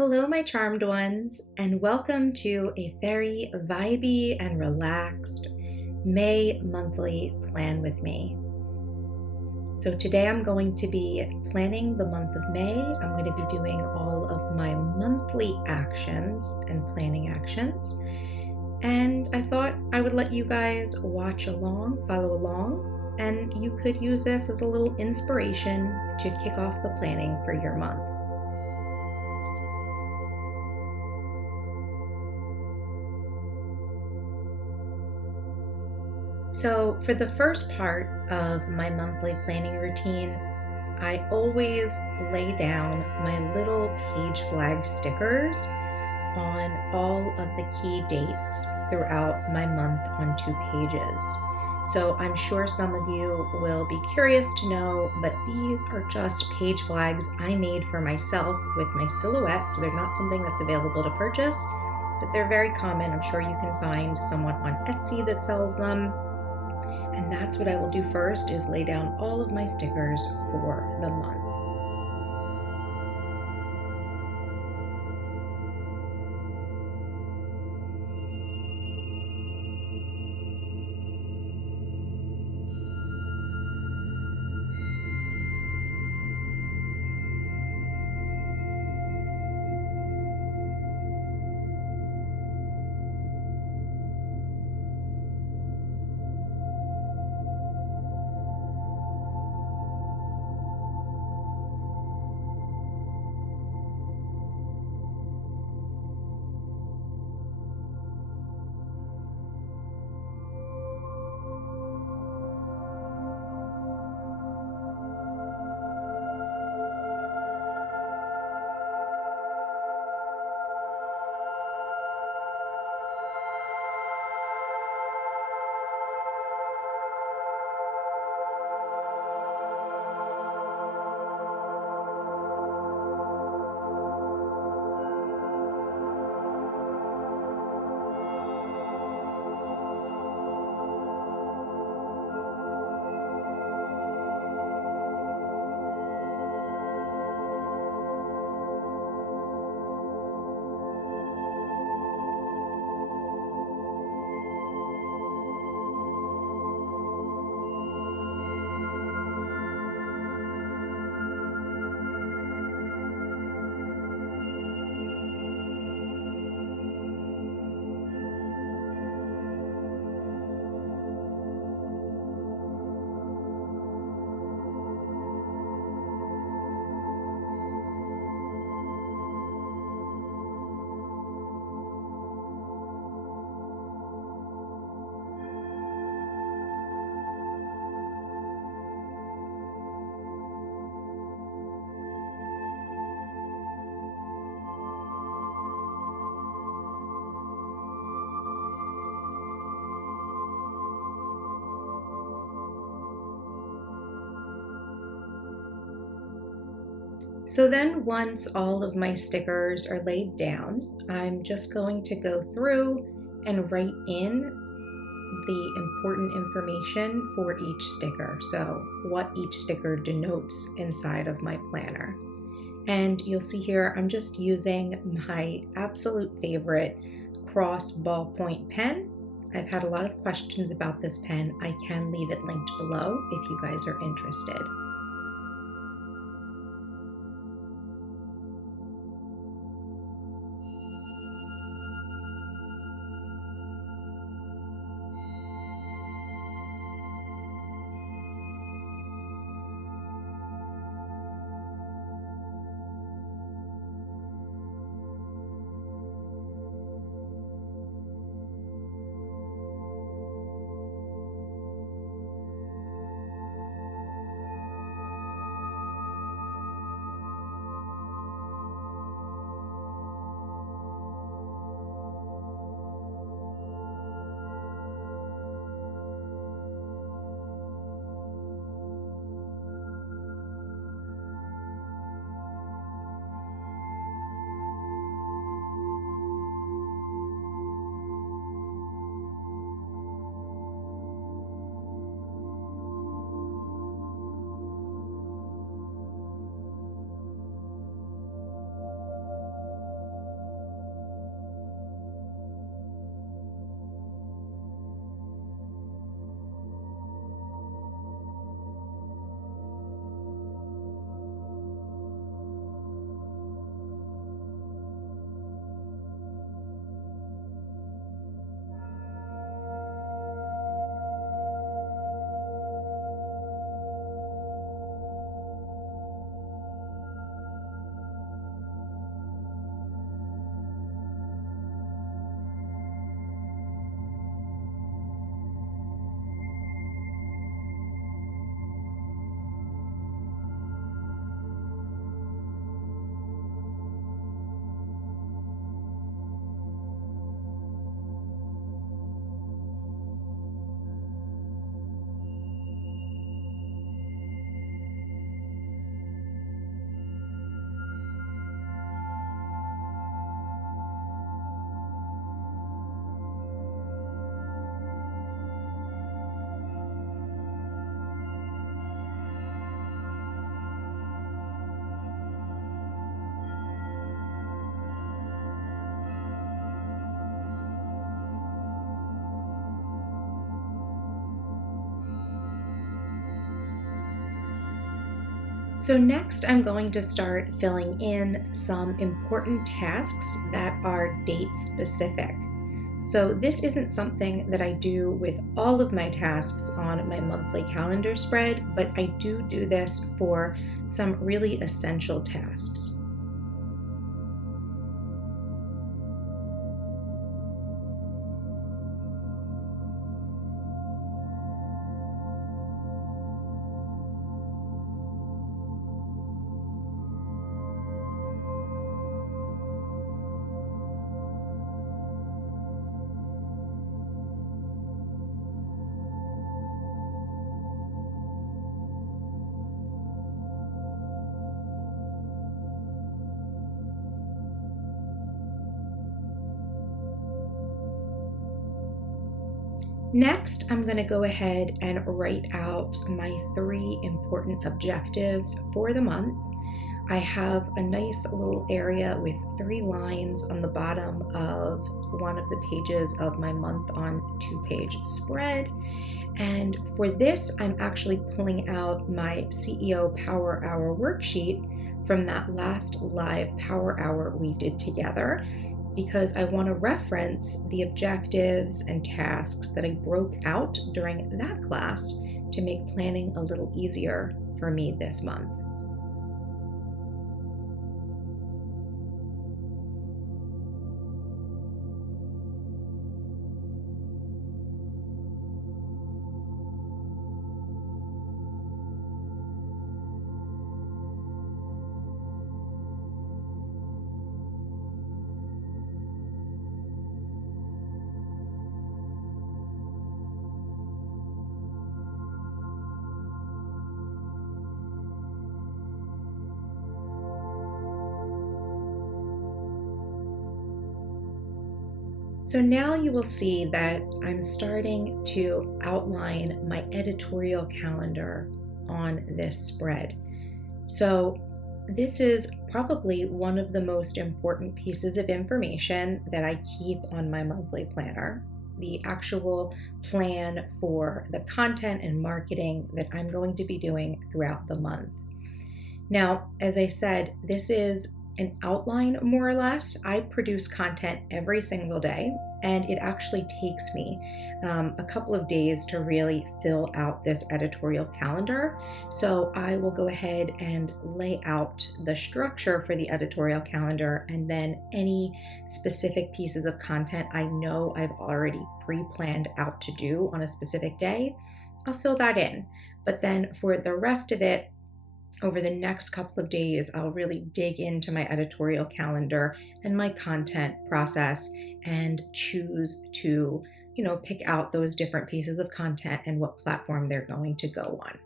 Hello, my charmed ones, and welcome to a very vibey and relaxed May monthly plan with me. So today I'm going to be planning the month of May. I'm going to be doing all of my monthly actions and planning actions. And I thought I would let you guys watch along, follow along, and you could use this as a little inspiration to kick off the planning for your month. So, for the first part of my monthly planning routine, I always lay down my little page flag stickers on all of the key dates throughout my month on 2 pages. So, I'm sure some of you will be curious to know, but these are just page flags I made for myself with my silhouette, so they're not something that's available to purchase, but they're very common. I'm sure you can find someone on Etsy that sells them. And that's what I will do first, is lay down all of my stickers for the month. So then once all of my stickers are laid down, I'm just going to go through and write in the important information for each sticker. So what each sticker denotes inside of my planner. And you'll see here, I'm just using my absolute favorite cross ballpoint pen. I've had a lot of questions about this pen. I can leave it linked below if you guys are interested. So next I'm going to start filling in some important tasks that are date specific. So this isn't something that I do with all of my tasks on my monthly calendar spread, but I do this for some really essential tasks. Next, I'm going to go ahead and write out my 3 important objectives for the month. I have a nice little area with 3 lines on the bottom of one of the pages of my month on 2-page spread. And for this, I'm actually pulling out my CEO Power Hour worksheet from that last live Power Hour we did together, because I want to reference the objectives and tasks that I broke out during that class to make planning a little easier for me this month. So now you will see that I'm starting to outline my editorial calendar on this spread. So this is probably one of the most important pieces of information that I keep on my monthly planner, the actual plan for the content and marketing that I'm going to be doing throughout the month. Now, as I said, this is an outline more or less. I produce content every single day, and it actually takes me a couple of days to really fill out this editorial calendar. So I will go ahead and lay out the structure for the editorial calendar, and then any specific pieces of content I know I've already pre-planned out to do on a specific day, I'll fill that in. But then for the rest of it, over the next couple of days, I'll really dig into my editorial calendar and my content process and choose to, pick out those different pieces of content and what platform they're going to go on.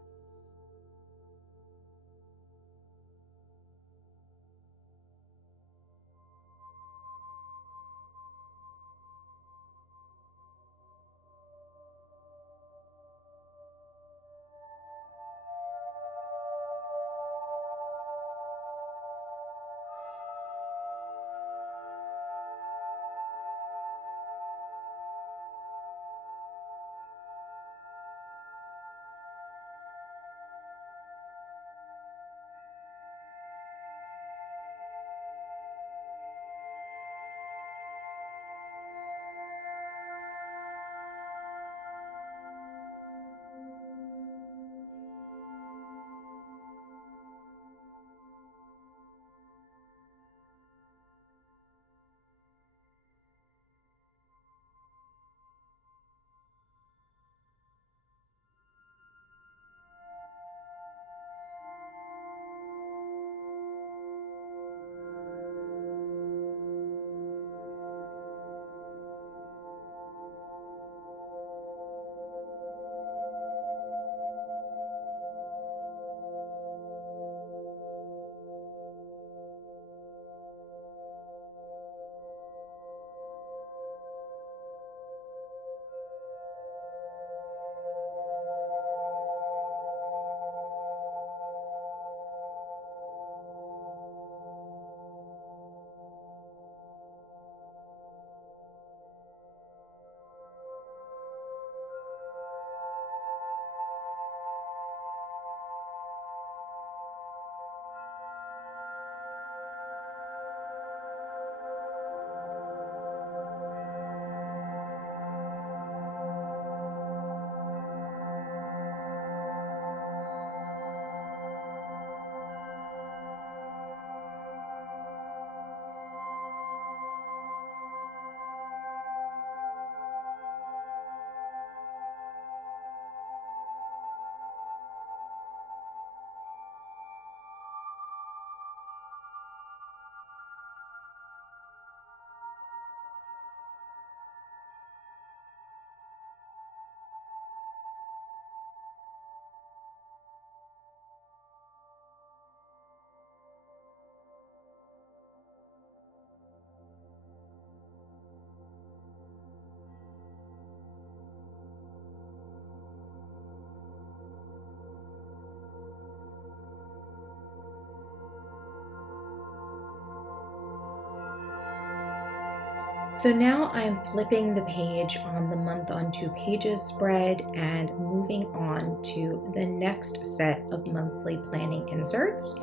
So now I'm flipping the page on the month on 2 pages spread and moving on to the next set of monthly planning inserts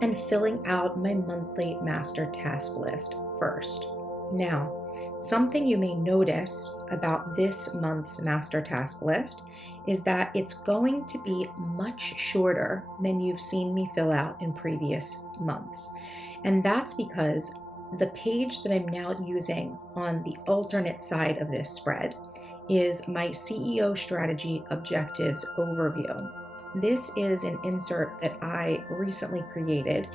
and filling out my monthly master task list first. Now, something you may notice about this month's master task list is that it's going to be much shorter than you've seen me fill out in previous months. And that's because the page that I'm now using on the alternate side of this spread is my CEO strategy objectives overview. This is an insert that I recently created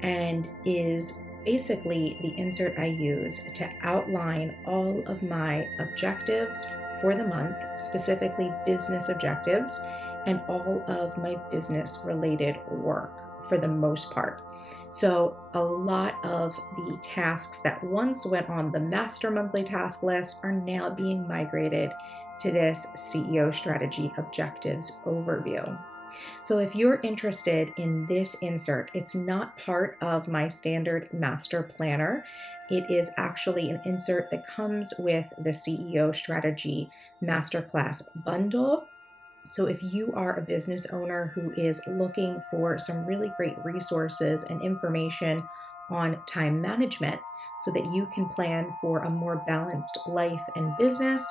and is basically the insert I use to outline all of my objectives for the month, specifically business objectives, and all of my business related work for the most part. So a lot of the tasks that once went on the master monthly task list are now being migrated to this CEO strategy objectives overview. So if you're interested in this insert, it's not part of my standard master planner. It is actually an insert that comes with the CEO strategy masterclass bundle. So if you are a business owner who is looking for some really great resources and information on time management so that you can plan for a more balanced life and business,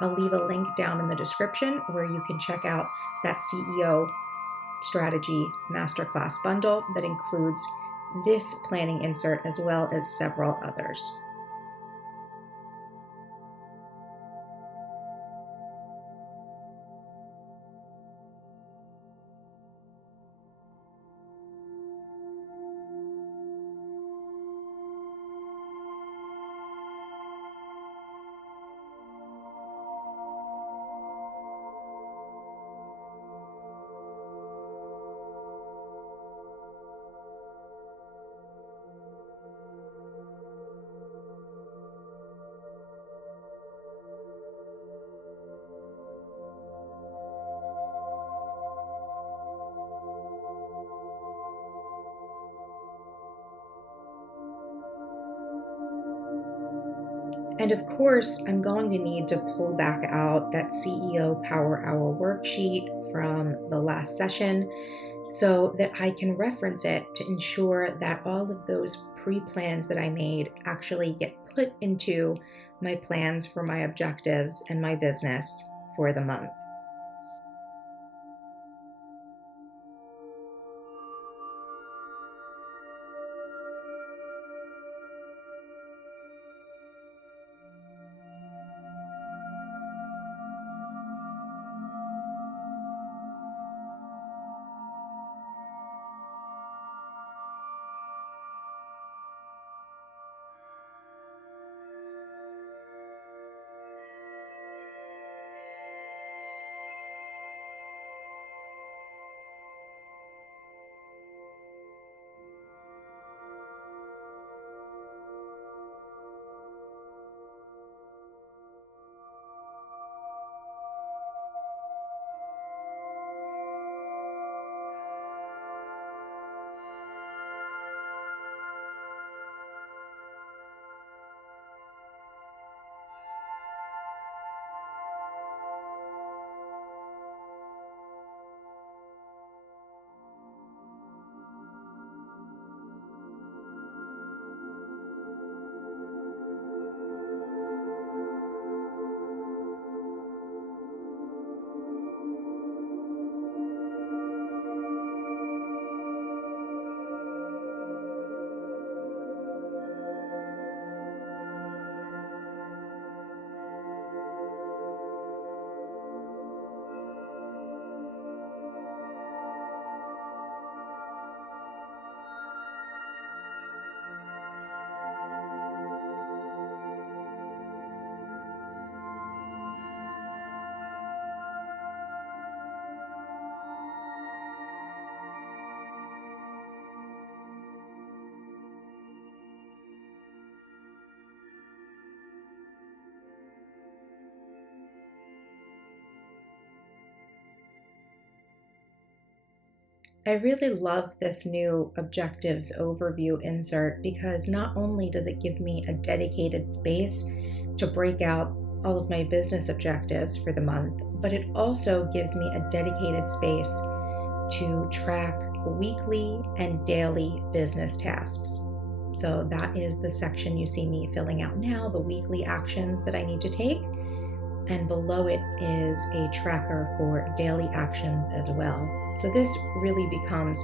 I'll leave a link down in the description where you can check out that CEO strategy masterclass bundle that includes this planning insert as well as several others. And of course, I'm going to need to pull back out that CEO Power Hour worksheet from the last session so that I can reference it to ensure that all of those pre-plans that I made actually get put into my plans for my objectives and my business for the month. I really love this new objectives overview insert because not only does it give me a dedicated space to break out all of my business objectives for the month, but it also gives me a dedicated space to track weekly and daily business tasks. So that is the section you see me filling out now, the weekly actions that I need to take. And below it is a tracker for daily actions as well. So this really becomes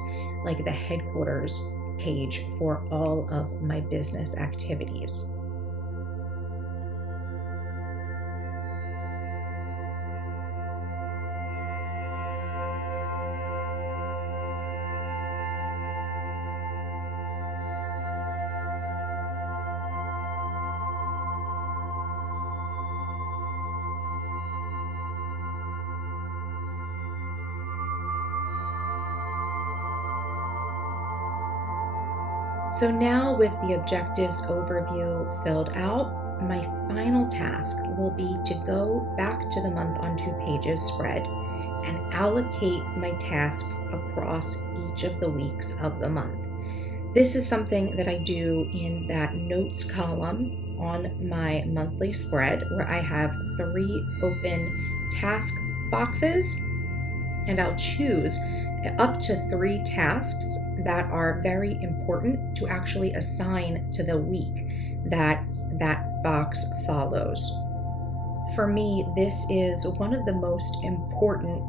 like the headquarters page for all of my business activities. So now with the objectives overview filled out, my final task will be to go back to the month on 2 pages spread and allocate my tasks across each of the weeks of the month. This is something that I do in that notes column on my monthly spread where I have 3 open task boxes, and I'll choose up to 3 tasks that are very important to actually assign to the week that that box follows. For me, this is one of the most important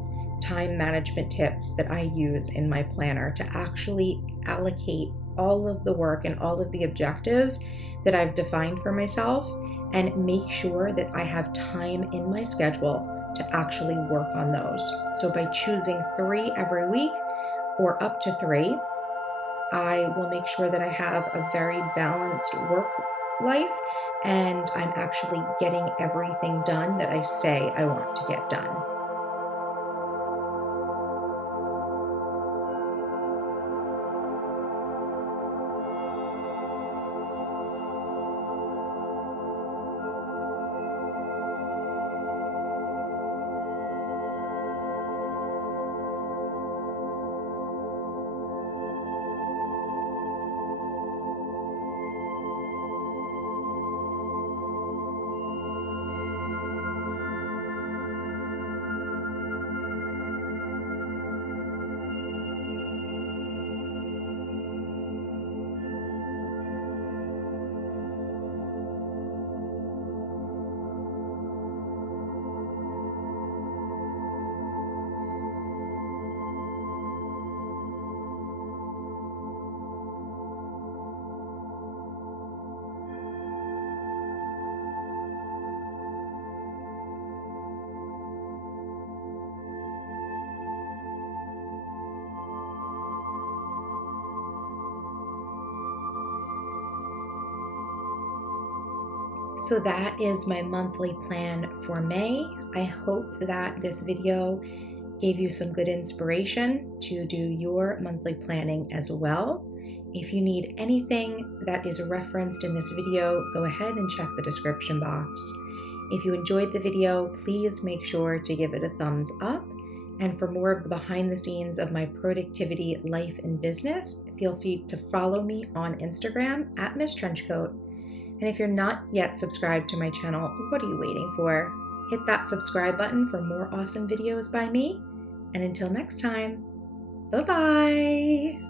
time management tips that I use in my planner to actually allocate all of the work and all of the objectives that I've defined for myself and make sure that I have time in my schedule to actually work on those. So by choosing 3 every week or up to 3, I will make sure that I have a very balanced work life and I'm actually getting everything done that I say I want to get done. So that is my monthly plan for May. I hope that this video gave you some good inspiration to do your monthly planning as well. If you need anything that is referenced in this video, go ahead and check the description box. If you enjoyed the video, please make sure to give it a thumbs up. And for more of the behind the scenes of my productivity, life, and business, feel free to follow me on Instagram at MissTrenchcoat. And if you're not yet subscribed to my channel, what are you waiting for? Hit that subscribe button for more awesome videos by me. And until next time, bye-bye.